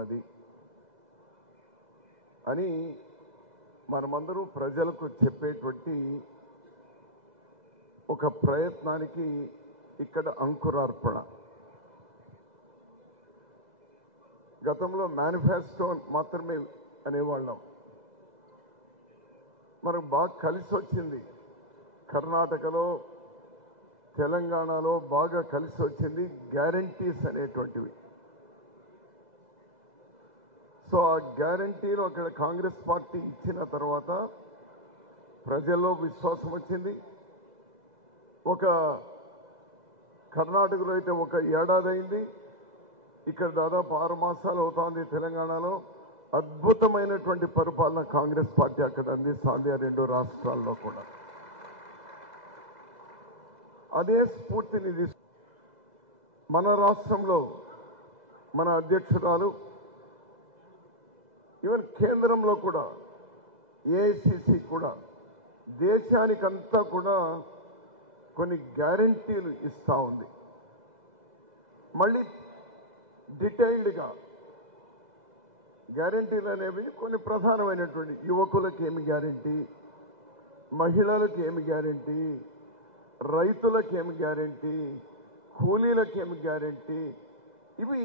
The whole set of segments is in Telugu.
ఉన్నది అని మనమందరూ ప్రజలకు చెప్పేటువంటి ఒక ప్రయత్నానికి ఇక్కడ అంకురార్పణ. గతంలో మేనిఫెస్టో మాత్రమే అనేవాళ్ళం, మనకు బాగా కలిసి వచ్చింది. కర్ణాటకలో తెలంగాణలో బాగా కలిసి వచ్చింది గ్యారంటీస్ అనేటువంటివి. సో ఆ గ్యారంటీలు అక్కడ కాంగ్రెస్ పార్టీ ఇచ్చిన తర్వాత ప్రజల్లో విశ్వాసం వచ్చింది. ఒక కర్ణాటకలో అయితే ఒక ఏడాది అయింది, ఇక్కడ దాదాపు 6 మాసాలు అవుతోంది. తెలంగాణలో అద్భుతమైనటువంటి పరిపాలన కాంగ్రెస్ పార్టీ అక్కడ అందిస్తోంది, ఆ 2 రాష్ట్రాల్లో కూడా. అదే స్ఫూర్తిని మన రాష్ట్రంలో మన అధ్యక్షురాలు, ఈవెన్ కేంద్రంలో కూడా ఏఐసిసి కూడా దేశానికంతా కూడా కొన్ని గ్యారంటీలు ఇస్తా ఉంది. మళ్ళీ డీటెయిల్డ్గా గ్యారంటీలు అనేవి కొన్ని ప్రధానమైనటువంటి, యువకులకు ఏమి గ్యారంటీ, మహిళలకు ఏమి గ్యారంటీ, రైతులకు ఏమి గ్యారంటీ, కూలీలకు ఏమి గ్యారంటీ, ఇవి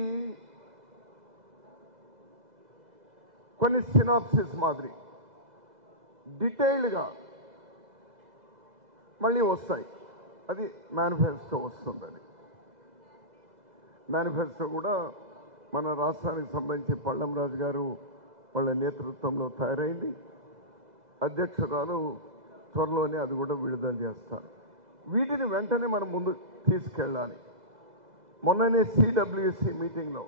కొన్ని సినాప్సిస్ మాదిరి డీటెయిల్డ్గా మళ్ళీ వస్తాయి. అది మేనిఫెస్టో వస్తుంది. అది మేనిఫెస్టో కూడా మన రాష్ట్రానికి సంబంధించి పళ్ళం రాజు గారు వాళ్ళ నేతృత్వంలో తయారైంది. అధ్యక్షురాలు త్వరలోనే అది కూడా విడుదల చేస్తారు. వీటిని వెంటనే మనం ముందు తీసుకెళ్ళాలి. మొన్ననే సిడబ్ల్యూసి మీటింగ్లో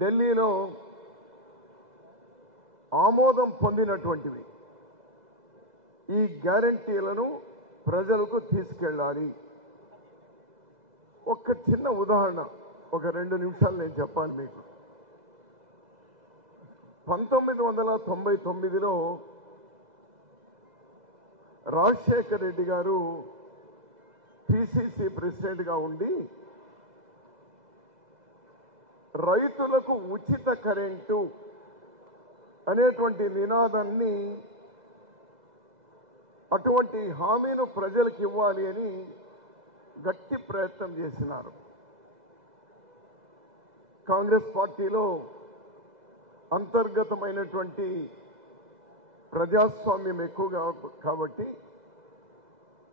ఢిల్లీలో ఆమోదం పొందినటువంటివి ఈ గ్యారంటీలను ప్రజలకు తీసుకెళ్ళాలి. ఒక చిన్న ఉదాహరణ, ఒక 2 నిమిషాలు నేను చెప్పాలి మీకు. 1999లో రాజశేఖర్ రెడ్డి గారు పిసిసి ప్రెసిడెంట్గా ఉండి రైతులకు ఉచిత కరెంటు అనేటువంటి నినాదాన్ని, అటువంటి హామీను ప్రజలకు ఇవ్వాలి అని గట్టి ప్రయత్నం చేసినారు. కాంగ్రెస్ పార్టీలో అంతర్గతమైనటువంటి ప్రజాస్వామ్యం ఎక్కువగా కాబట్టి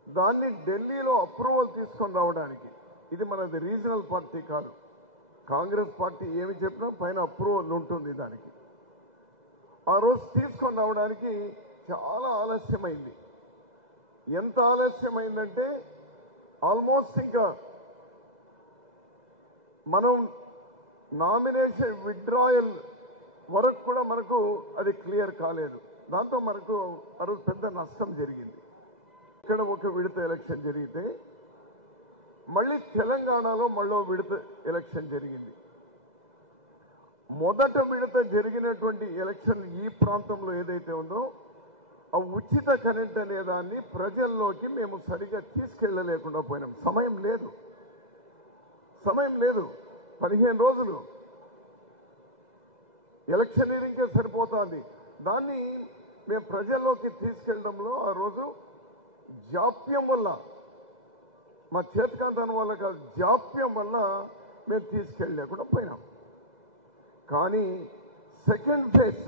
దాన్ని ఢిల్లీలో అప్రూవల్ తీసుకొని రావడానికి, ఇది మనది రీజనల్ పార్టీ కాదు, కాంగ్రెస్ పార్టీ ఏమి చెప్పినా పైన అప్రూవల్ ఉంటుంది దానికి. ఆ రోజు తీసుకొని రావడానికి చాలా ఆలస్యమైంది. ఎంత ఆలస్యమైందంటే ఆల్మోస్ట్ ఇంకా మనం నామినేషన్ విత్డ్రాయల్ వరకు కూడా మనకు అది క్లియర్ కాలేదు. దాంతో మనకు ఆ రోజు పెద్ద నష్టం జరిగింది. ఇక్కడ ఒక విడత ఎలక్షన్ జరిగితే మళ్ళీ తెలంగాణలో మళ్ళీ విడత ఎలక్షన్ జరిగింది. మొదట విడత జరిగినటువంటి ఎలక్షన్ ఈ ప్రాంతంలో ఏదైతే ఉందో ఆ ఉచిత కరెంట్ అనే దాన్ని ప్రజల్లోకి మేము సరిగా తీసుకెళ్ళలేకుండా పోయినాం. సమయం లేదు 15 రోజులు ఎలక్షనీరింగ్కే సరిపోతుంది. దాన్ని మేము ప్రజల్లోకి తీసుకెళ్లడంలో ఆ రోజు జాప్యం వల్ల, మా చేతకాంతనం వల్ల కాదు, జాప్యం వల్ల మేము తీసుకెళ్ళలేకుండా పోయినాం. కానీ సెకండ్ ఫేజ్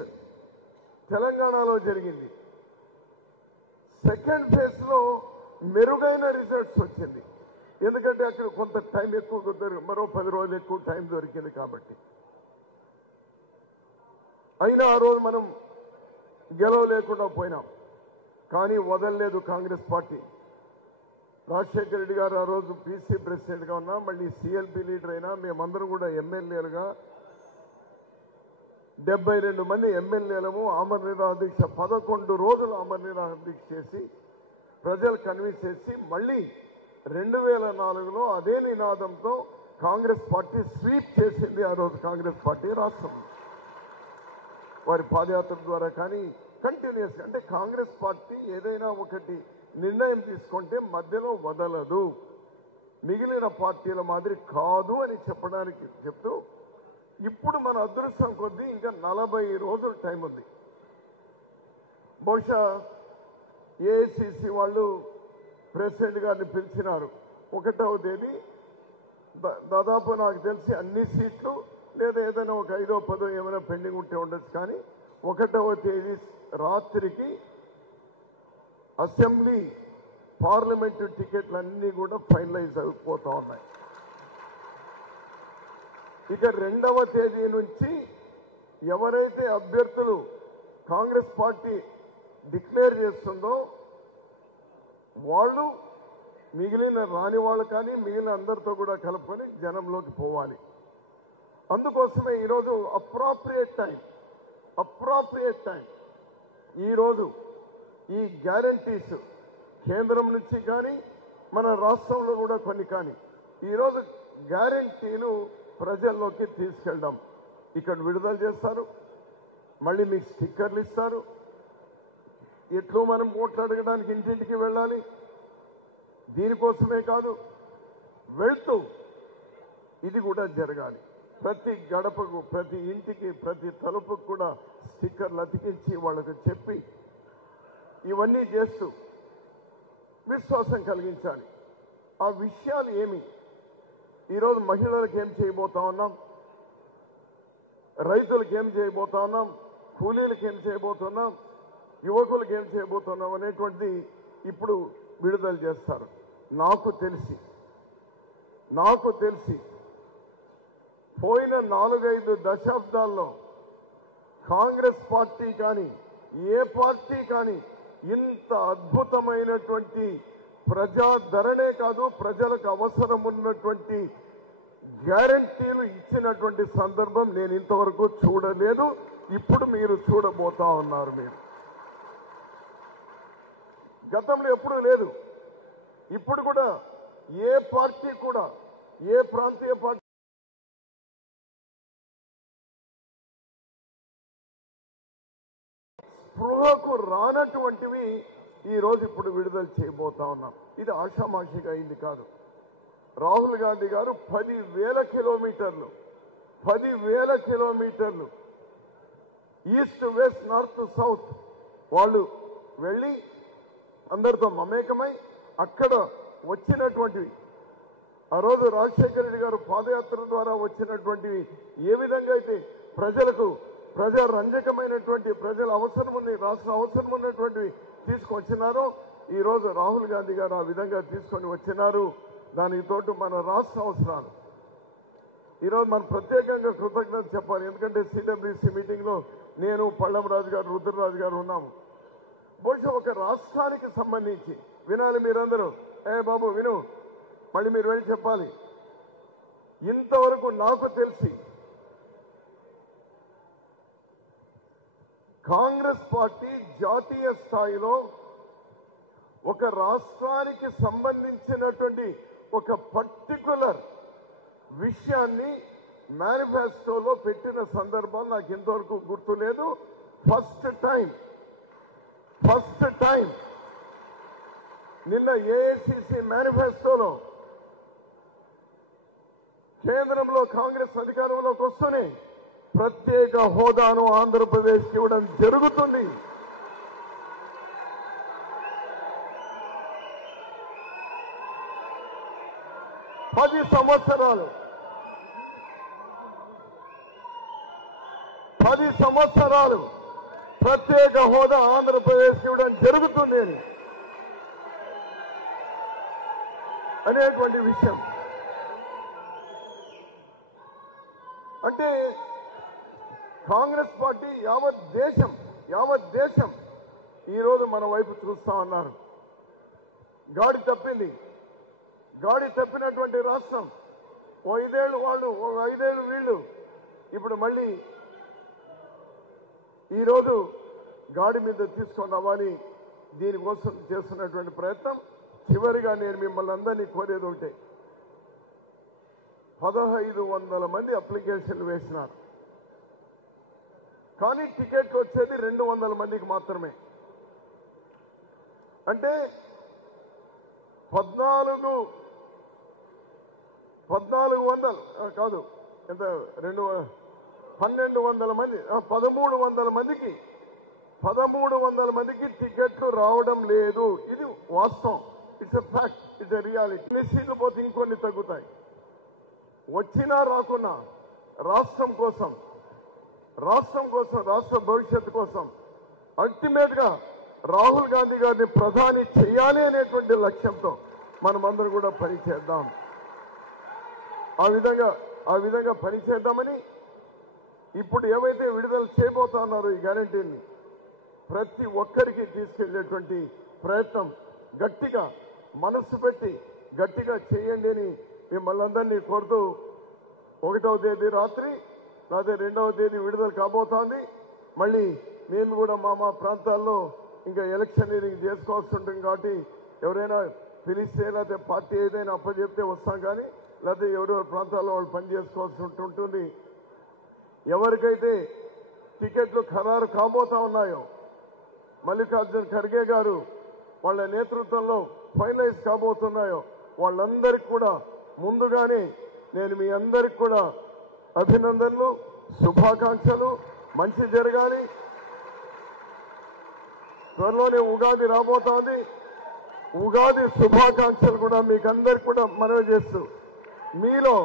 తెలంగాణలో జరిగింది. సెకండ్ ఫేజ్ లో మెరుగైన రిజల్ట్స్ వచ్చింది. ఎందుకంటే అక్కడ కొంత టైం ఎక్కువ మరో 10 రోజులు ఎక్కువ టైం దొరికింది కాబట్టి. అయినా ఆ రోజు మనం గెలవలేకుండా పోయినాం. కానీ వదలలేదు కాంగ్రెస్ పార్టీ. రాజశేఖర రెడ్డి గారు ఆ రోజు పిసి ప్రెసిడెంట్గా ఉన్నా, మళ్ళీ సిఎల్పి లీడర్ అయినా, మేమందరం కూడా ఎమ్మెల్యేలుగా 72 మంది ఎమ్మెల్యేలము ఆమరణ నిరాహార దీక్ష 11 రోజులు ఆమరణ నిరాహార దీక్ష చేసి ప్రజలు కన్విన్స్ చేసి మళ్ళీ 2004లో అదే నినాదంతో కాంగ్రెస్ పార్టీ స్వీప్ చేసింది. ఆ రోజు కాంగ్రెస్ పార్టీ రాష్ట్రం వారి పాదయాత్ర ద్వారా కానీ కంటిన్యూస్, అంటే కాంగ్రెస్ పార్టీ ఏదైనా ఒకటి నిర్ణయం తీసుకుంటే మధ్యలో వదలదు, మిగిలిన పార్టీల మాదిరి కాదు అని చెప్పడానికి చెప్తూ ఇప్పుడు మన అదృష్టం కొద్దీ ఇంకా 40 రోజులు టైం ఉంది. బహుశా ఏఐసిసి వాళ్ళు ప్రెసిడెంట్ గారిని పిలిచినారు 1వ తేదీ. దాదాపు నాకు తెలిసి అన్ని సీట్లు లేదా ఏదైనా ఒక 5వ 10వ ఏమైనా పెండింగ్ ఉంటే ఉండొచ్చు. కానీ 1వ తేదీ రాత్రికి అసెంబ్లీ పార్లమెంటు టికెట్లు అన్నీ కూడా ఫైనలైజ్ అయిపోతా ఉన్నాయి. ఇక 2వ తేదీ నుంచి ఎవరైతే అభ్యర్థులు కాంగ్రెస్ పార్టీ డిక్లేర్ చేస్తుందో వాళ్ళు మిగిలిన రాని వాళ్ళు కానీ మిగిలిన అందరితో కూడా కలుపుకొని జనంలోకి పోవాలి. అందుకోసమే ఈరోజు అప్రాప్రియేట్ టైం ఈరోజు ఈ గ్యారంటీస్ కేంద్రం నుంచి కానీ మన రాష్ట్రంలో కూడా కొన్ని కానీ ఈరోజు గ్యారంటీలు ప్రజల్లోకి తీసుకెళ్దాం. ఇక్కడ విడుదల చేస్తారు, మళ్ళీ మీకు స్టిక్కర్లు ఇస్తారు. ఎట్లో మనం ఓట్లు అడగడానికి ఇంటింటికి వెళ్ళాలి. దీనికోసమే కాదు, వెళ్తూ ఇది కూడా జరగాలి. ప్రతి గడపకు, ప్రతి ఇంటికి, ప్రతి తలుపుకు కూడా స్టిక్కర్లు అతికించి వాళ్ళకు చెప్పి ఇవన్నీ చేస్తూ విశ్వాసం కలిగించాలి. ఆ విషయాలు ఏమి? ఈరోజు మహిళలకు ఏం చేయబోతా ఉన్నాం, రైతులకు ఏం చేయబోతా ఉన్నాం, కూలీలకు ఏం చేయబోతున్నాం, యువకులకు ఏం చేయబోతున్నాం అనేటువంటిది ఇప్పుడు విడుదల చేస్తారు. నాకు తెలిసి పోయిన 4-5 దశాబ్దాల్లో కాంగ్రెస్ పార్టీ కానీ ఏ పార్టీ కానీ ఇంత అద్భుతమైనటువంటి ప్రజాదరణే కాదు, ప్రజలకు అవసరం ఉన్నటువంటి గ్యారంటీలు ఇచ్చినటువంటి సందర్భం నేను ఇంతవరకు చూడలేదు. ఇప్పుడు మీరు చూడబోతా ఉన్నారు. మీరు గతంలో ఎప్పుడూ లేదు. ఇప్పుడు కూడా ఏ పార్టీ కూడా, ఏ ప్రాంతీయ పార్టీ స్పృహకు రానటువంటివి ఈ రోజు ఇప్పుడు విడుదల చేయబోతా ఉన్నాం. ఇది ఆషామాషిగా అయింది కాదు. రాహుల్ గాంధీ గారు 10,000 కిలోమీటర్లు ఈస్ట్ వెస్ట్ నార్త్ సౌత్ వాళ్ళు వెళ్ళి అందరితో మమేకమై అక్కడ వచ్చినటువంటివి, ఆ రోజు రాజశేఖర రెడ్డి గారు పాదయాత్ర ద్వారా వచ్చినటువంటివి ఏ విధంగా అయితే ప్రజలకు ప్రజారంజకమైనటువంటి ప్రజల అవసరం ఉంది, రాష్ట్ర అవసరం ఉన్నటువంటివి తీసుకొచ్చినారో ఈ రోజు రాహుల్ గాంధీ గారు ఆ విధంగా తీసుకొని వచ్చినారు. దానికి తోటి మన రాష్ట్ర అవసరాలు ఈరోజు మనం ప్రత్యేకంగా కృతజ్ఞత చెప్పాలి. ఎందుకంటే సిడబ్ల్యూసీ మీటింగ్ లో నేను, పళ్ళం రాజు గారు, రుద్రరాజు గారు ఉన్నాము. బహుశా ఒక రాష్ట్రానికి సంబంధించి వినాలి మీరందరూ. బాబు విను, మళ్ళీ మీరు వెళ్ళి చెప్పాలి. ఇంతవరకు నాకు తెలిసి కాంగ్రెస్ పార్టీ జాతీయ స్థాయిలో ఒక రాష్ట్రానికి సంబంధించినటువంటి ఒక పర్టికులర్ విషయాన్ని మేనిఫెస్టోలో పెట్టిన సందర్భం నాకు ఇంతవరకు గుర్తులేదు. ఫస్ట్ టైం నిన్న ఏఐసిసి మేనిఫెస్టోలో కేంద్రంలో కాంగ్రెస్ అధికారంలోకి వస్తూనే ప్రత్యేక హోదాను ఆంధ్రప్రదేశ్కి ఇవ్వడం జరుగుతుంది. పది సంవత్సరాలు ప్రత్యేక హోదా ఆంధ్రప్రదేశ్కి ఇవ్వడం జరుగుతుంది అనేటువంటి విషయం. అంటే కాంగ్రెస్ పార్టీ యావత్ దేశం ఈరోజు మన వైపు చూస్తా ఉన్నారు. గాడి తప్పినటువంటి రాష్ట్రం, ఓ 5 ఏళ్ళు వాళ్ళు, ఓ 5 ఏళ్ళు వీళ్ళు, ఇప్పుడు మళ్ళీ ఈరోజు గాడి మీద తీసుకొని రావాలి. దీనికోసం చేస్తున్నటువంటి ప్రయత్నం. చివరిగా నేను మిమ్మల్ని అందరినీ కోరేది ఒకటే, 1500 మంది అప్లికేషన్లు వేసినారు. కానీ టికెట్ వచ్చేది 200 మందికి మాత్రమే. అంటే 1400 కాదు, ఎంత 1200 మంది 1300 మందికి టికెట్లు రావడం లేదు. ఇది వాస్తవం. It's a fact, it's a reality. సీట్లు పోతే ఇంకొన్ని తగ్గుతాయి. వచ్చినా రాకున్నా రాష్ట్రం కోసం, రాష్ట్ర భవిష్యత్తు కోసం అల్టిమేట్ గా రాహుల్ గాంధీ గారిని ప్రధాని చేయాలి అనేటువంటి లక్ష్యంతో మనమందరం కూడా పనిచేద్దాం. ఆ విధంగా పనిచేద్దామని ఇప్పుడు ఏవైతే విడుదల చేయబోతా ఉన్నారో ఈ గ్యారంటీని ప్రతి ఒక్కరికి తీసుకెళ్లేటువంటి ప్రయత్నం గట్టిగా మనస్సు పెట్టి గట్టిగా చేయండి అని మిమ్మల్ని అందరినీ కోరుతూ 1వ తేదీ రాత్రి లేదా 2వ తేదీ విడుదల కాబోతోంది. మళ్ళీ మేము కూడా మా ప్రాంతాల్లో ఇంకా ఎలక్షనీరింగ్ చేసుకోవాల్సి ఉంటుంది. కాబట్టి ఎవరైనా పిలిస్తే లేకపోతే పార్టీ ఏదైనా అప్పచెప్తే వస్తాం, కానీ లేకపోతే ఎవరెవరి ప్రాంతాల్లో వాళ్ళు పని చేసుకోవాల్సి ఉంటుంది. ఎవరికైతే టికెట్లు ఖరారు కాబోతా ఉన్నాయో మల్లికార్జున ఖర్గే గారు వాళ్ళ నేతృత్వంలో ఫైనలైజ్ కాబోతున్నాయో వాళ్ళందరికీ కూడా ముందుగానే నేను మీ అందరికి కూడా అభినందనలు, శుభాకాంక్షలు. మంచి జరగాలి. త్వరలోనే ఉగాది రాబోతోంది. ఉగాది శుభాకాంక్షలు కూడా మీకు అందరికి కూడా మనవి చేస్తూ మీలో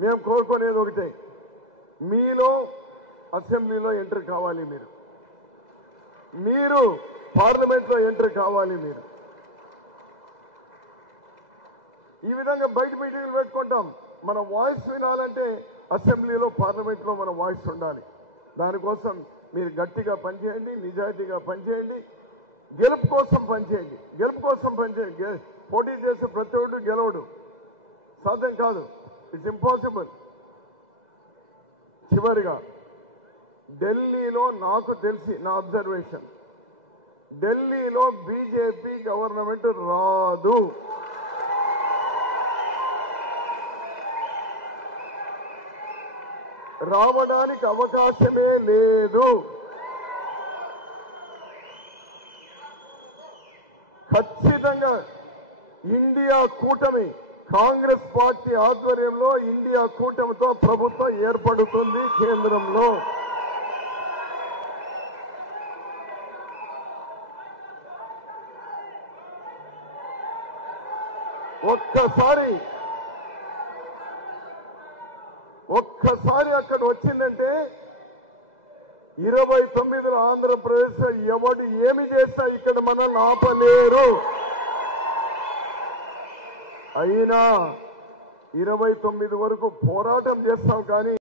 మేము కోరుకునేది ఒకటే, మీలో అసెంబ్లీలో ఎంట్రీ కావాలి, మీరు పార్లమెంట్లో ఎంట్రీ కావాలి. ఈ విధంగా బయట మీటింగ్లు పెట్టుకుంటాం. మన వాయిస్ వినాలంటే అసెంబ్లీలో పార్లమెంట్లో మన వాయిస్ ఉండాలి. దానికోసం మీరు గట్టిగా పనిచేయండి, నిజాయితీగా పనిచేయండి, గెలుపు కోసం పనిచేయండి. పోటీ చేసే ప్రతి ఒక్కరు గెలవడు, సాధ్యం కాదు, ఇట్స్ ఇంపాసిబుల్. చివరిగా ఢిల్లీలో నాకు తెలిసి నా అబ్జర్వేషన్, ఢిల్లీలో బీజేపీ గవర్నమెంట్ రాదు. రావడానికి అవకాశమే లేదు. ఖచ్చితంగా ఇండియా కూటమి, కాంగ్రెస్ పార్టీ ఆధ్వర్యంలో ఇండియా కూటమితో ప్రభుత్వం ఏర్పడుతుంది కేంద్రంలో. ఒక్కసారి అక్కడ వచ్చిందంటే 29 ఆంధ్రప్రదేశ్ ఎవడు ఏమి చేస్తా ఇక్కడ మనల్ని ఆపలేరు. అయినా 29 వరకు పోరాటం చేస్తాం, కానీ